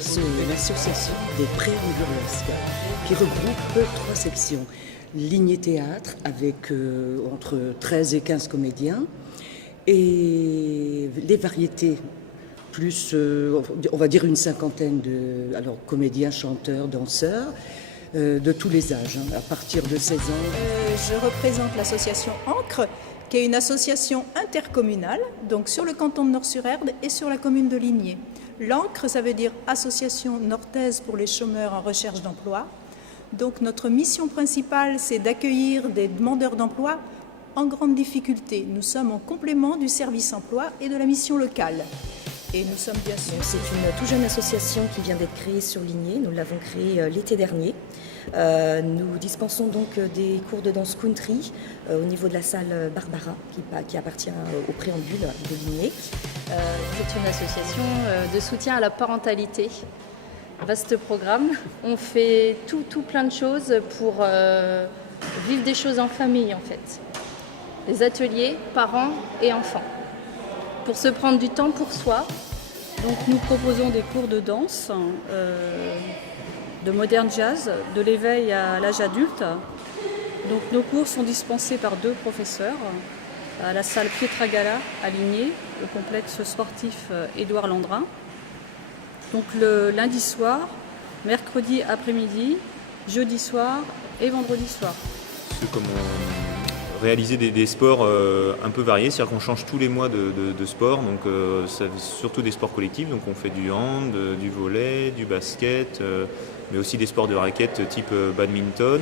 C'est une association des prairies burlesques qui regroupe 3 sections. Lignée théâtre avec entre 13 et 15 comédiens et les variétés plus, on va dire une cinquantaine de comédiens, chanteurs, danseurs de tous les âges, à partir de 16 ans. Je représente l'association Ancre, qui est une association intercommunale, donc sur le canton de Nort-sur-Erdre et sur la commune de Lignée. L'Ancre, ça veut dire Association Nortaise pour les chômeurs en recherche d'emploi. Donc notre mission principale, c'est d'accueillir des demandeurs d'emploi en grande difficulté. Nous sommes en complément du service emploi et de la mission locale. Et nous sommes bien sûr... C'est une toute jeune association qui vient d'être créée sur Lignée. Nous l'avons créée l'été dernier. Nous dispensons donc des cours de danse country au niveau de la salle Barbara qui appartient au préambule de Lignée. C'est une association de soutien à la parentalité. Vaste programme. On fait tout plein de choses pour vivre des choses en famille en fait. Les ateliers, parents et enfants. Pour se prendre du temps pour soi. Donc nous proposons des cours de danse, de modern jazz, de l'éveil à l'âge adulte. Donc nos cours sont dispensés par 2 professeurs à la salle Pietragala à Lignée, au complexe sportif Édouard Landrin. Donc le lundi soir, mercredi après-midi, jeudi soir et vendredi soir. C'est comme réaliser des sports un peu variés, c'est-à-dire qu'on change tous les mois de sport, donc c'est surtout des sports collectifs, donc on fait du hand, du volley, du basket, mais aussi des sports de raquettes type badminton.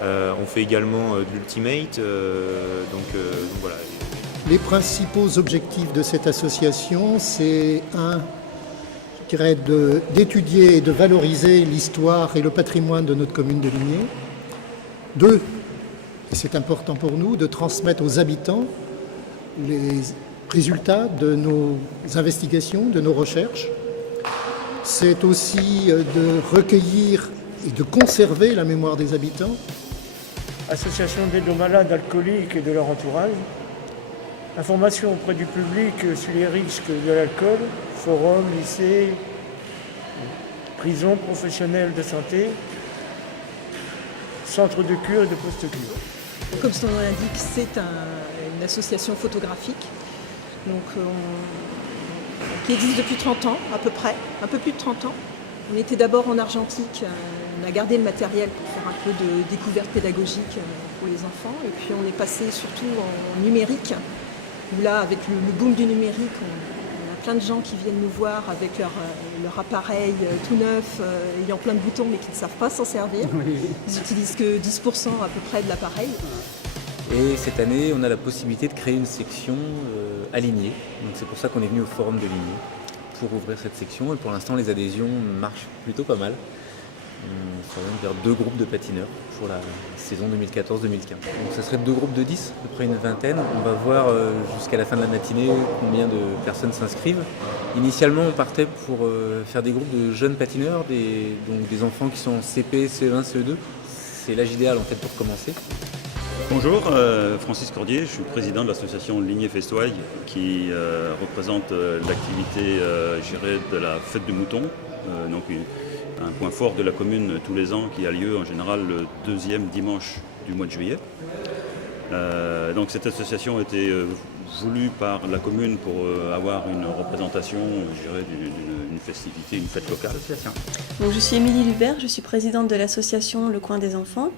On fait également de l'ultimate, donc voilà. Les principaux objectifs de cette association, c'est d'étudier et de valoriser l'histoire et le patrimoine de notre commune de Lignée. 2, et c'est important pour nous, de transmettre aux habitants les résultats de nos investigations, de nos recherches. C'est aussi de recueillir et de conserver la mémoire des habitants. Association d'aide aux malades alcooliques et de leur entourage. Information auprès du public sur les risques de l'alcool, forum, lycée, prison, professionnels de santé, centre de cure et de post-cure. Comme son nom l'indique, c'est une association photographique donc, qui existe depuis 30 ans à peu près, un peu plus de 30 ans. On était d'abord en argentique, on a gardé le matériel pour faire un peu de découverte pédagogique pour les enfants et puis on est passé surtout en numérique où là avec le boom du numérique on a plein de gens qui viennent nous voir avec leur appareil tout neuf ayant plein de boutons mais qui ne savent pas s'en servir. Ils n'utilisent que 10% à peu près de l'appareil. Et cette année on a la possibilité de créer une section alignée, donc c'est pour ça qu'on est venu au forum de Lignée pour ouvrir cette section et pour l'instant les adhésions marchent plutôt pas mal. On s'oriente vers 2 groupes de patineurs pour la saison 2014-2015. Donc ça serait 2 groupes de 10, à peu près une vingtaine. On va voir jusqu'à la fin de la matinée combien de personnes s'inscrivent. Initialement on partait pour faire des groupes de jeunes patineurs, donc des enfants qui sont en CP, CE1, CE2. C'est l'âge idéal en fait pour commencer. Bonjour, Francis Cordier, je suis président de l'association Lignée Festoy qui représente l'activité de la fête du mouton, donc un point fort de la commune tous les ans qui a lieu en général le 2e dimanche du mois de juillet. Donc cette association a été voulue par la commune pour avoir une représentation d'une festivité, une fête locale. Donc, je suis Émilie Lubert, je suis présidente de l'association Le Coin des Enfants.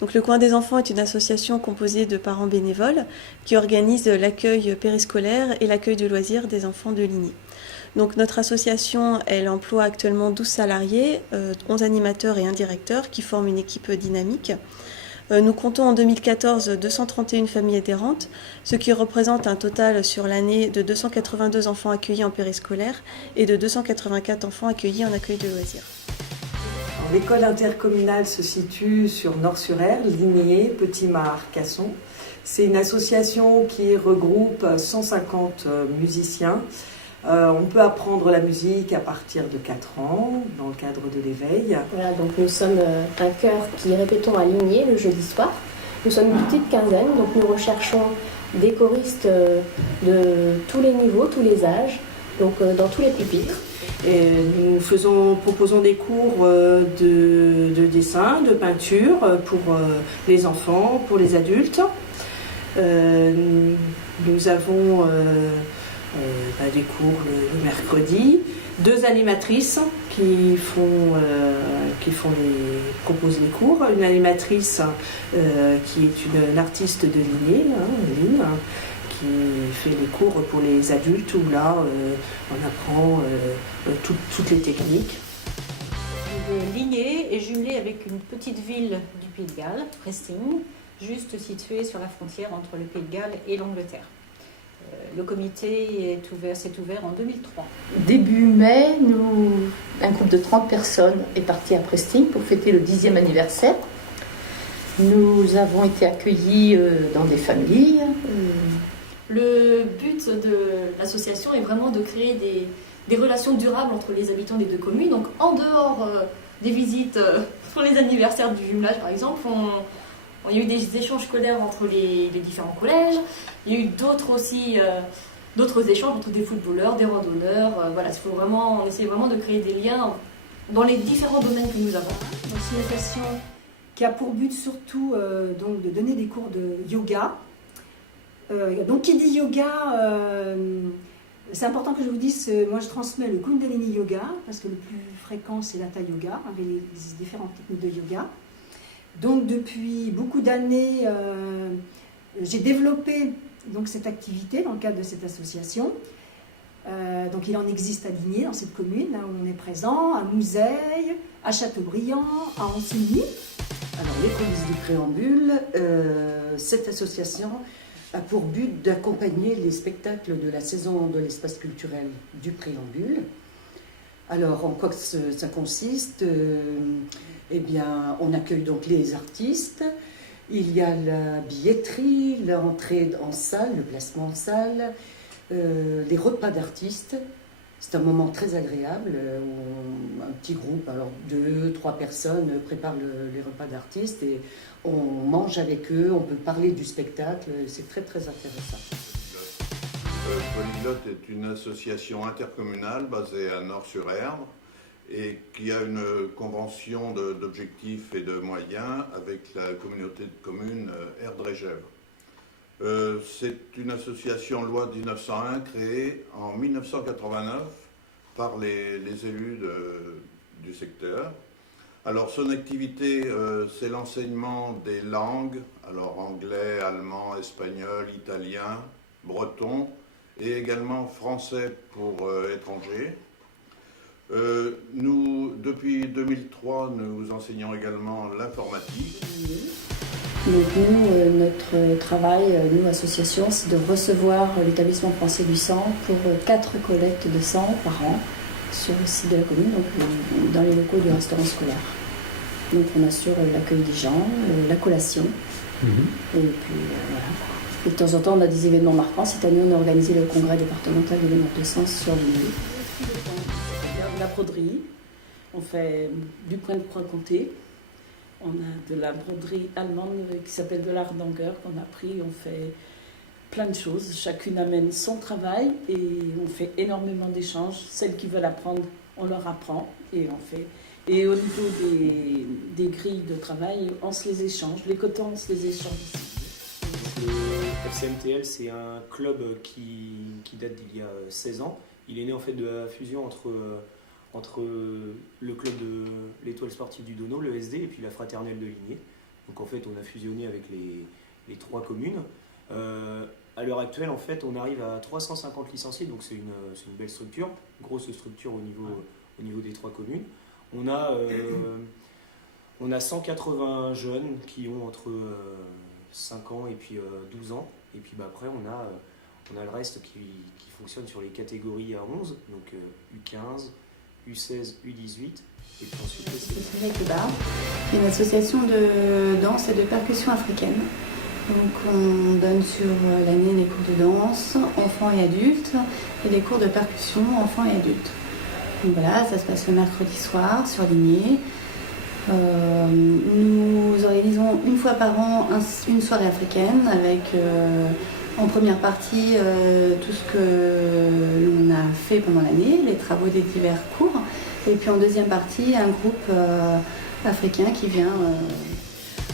Donc, Le Coin des Enfants est une association composée de parents bénévoles qui organise l'accueil périscolaire et l'accueil de loisirs des enfants de Lignée. Donc, notre association, elle emploie actuellement 12 salariés, 11 animateurs et un directeur qui forment une équipe dynamique. Nous comptons en 2014 231 familles adhérentes, ce qui représente un total sur l'année de 282 enfants accueillis en périscolaire et de 284 enfants accueillis en accueil de loisirs. L'école intercommunale se situe sur Nort-sur-Erdre, Lignée, Petit-Mar, Casson. C'est une association qui regroupe 150 musiciens. On peut apprendre la musique à partir de 4 ans, dans le cadre de l'éveil. Voilà, donc nous sommes un chœur qui répétons à Lignée le jeudi soir. Nous sommes une petite quinzaine, donc nous recherchons des choristes de tous les niveaux, tous les âges, donc dans tous les pupitres. Et nous proposons des cours de dessin, de peinture pour les enfants, pour les adultes. Nous avons des cours le mercredi, 2 animatrices qui proposent les cours. Une animatrice qui est une artiste de lignée, Lynn, qui fait les cours pour les adultes où là on apprend toutes les techniques. Lignée est jumelée avec une petite ville du Pays de Galles, Presting, juste située sur la frontière entre le Pays de Galles et l'Angleterre. Le comité s'est ouvert en 2003. Début mai, un groupe de 30 personnes est parti à Presting pour fêter le 10e anniversaire. Nous avons été accueillis dans des familles. Le but de l'association est vraiment de créer des relations durables entre les habitants des 2 communes. Donc en dehors des visites pour les anniversaires du jumelage par exemple, il y a eu des échanges scolaires entre les différents collèges. Il y a eu d'autres échanges entre des footballeurs, des randonneurs. Voilà, on essaie vraiment de créer des liens dans les différents domaines que nous avons. Donc, c'est une association qui a pour but surtout donc de donner des cours de yoga. Donc qui dit yoga, c'est important que je vous dise, moi je transmets le Kundalini Yoga, parce que le plus fréquent c'est l'Hatha Yoga, avec les différentes techniques de yoga. Donc depuis beaucoup d'années, j'ai développé donc, cette activité dans le cadre de cette association. Donc il en existe à Ligné, dans cette commune, là où on est présent, à Mouzeil, à Châteaubriand, à Ancenis. Alors les coulisses du préambule, cette association a pour but d'accompagner les spectacles de la saison de l'espace culturel du préambule. Alors en quoi ça consiste? Eh bien, on accueille donc les artistes, il y a la billetterie, l'entrée en salle, le placement en salle, les repas d'artistes. C'est un moment très agréable où un petit groupe, alors 2-3 personnes préparent les repas d'artistes et on mange avec eux, on peut parler du spectacle, c'est très très intéressant. Polyglotte est une association intercommunale basée à Nord-sur-Erdre et qui a une convention d'objectifs et de moyens avec la communauté de communes Erdre-et-Gèvres. C'est une association loi 1901 créée en 1989 par les élus du secteur. Alors son activité, c'est l'enseignement des langues, alors anglais, allemand, espagnol, italien, breton et également français pour étrangers. Nous, depuis 2003, nous enseignons également l'informatique. Donc nous, notre travail, nous, association, c'est de recevoir l'établissement français du sang pour 4 collectes de sang par an sur le site de la commune, donc dans les locaux du restaurant scolaire. Donc on assure l'accueil des gens, la collation, et puis voilà. Et de temps en temps, on a des événements marquants. Cette année, on a organisé le congrès départemental de donneurs de sang sur Ligné. La broderie, on fait du point de croix comté. On a de la broderie allemande qui s'appelle de l'art d'Anger qu'on a pris. On fait plein de choses. Chacune amène son travail et on fait énormément d'échanges. Celles qui veulent apprendre, on leur apprend et on fait. Et au niveau des grilles de travail, on se les échange. Les cotons, on se les échange. Le FCMTL, c'est un club qui date d'il y a 16 ans. Il est né en fait de la fusion entre le club de l'Étoile Sportive du Dono, le SD, et puis la Fraternelle de Ligné. Donc en fait, on a fusionné avec les 3 communes. À l'heure actuelle, en fait, on arrive à 350 licenciés, donc c'est une belle structure, grosse structure au niveau des 3 communes. On a 180 jeunes qui ont entre 5 ans et puis 12 ans. Et puis après, on a le reste qui fonctionne sur les catégories à 11, donc U15, U16, U18, et puis ensuite c'est une association de danse et de percussion africaine. Donc on donne sur l'année des cours de danse, enfants et adultes, et des cours de percussion, enfants et adultes. Donc voilà, ça se passe le mercredi soir sur Ligné. Nous organisons une fois par an une soirée africaine avec En première partie, tout ce que l'on a fait pendant l'année, les travaux des divers cours. Et puis en deuxième partie, un groupe africain qui vient...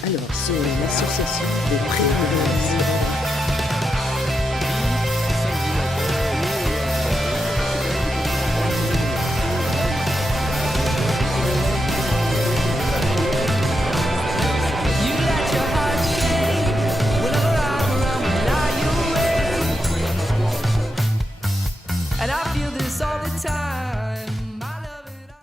Alors, c'est l'association des préambulaires.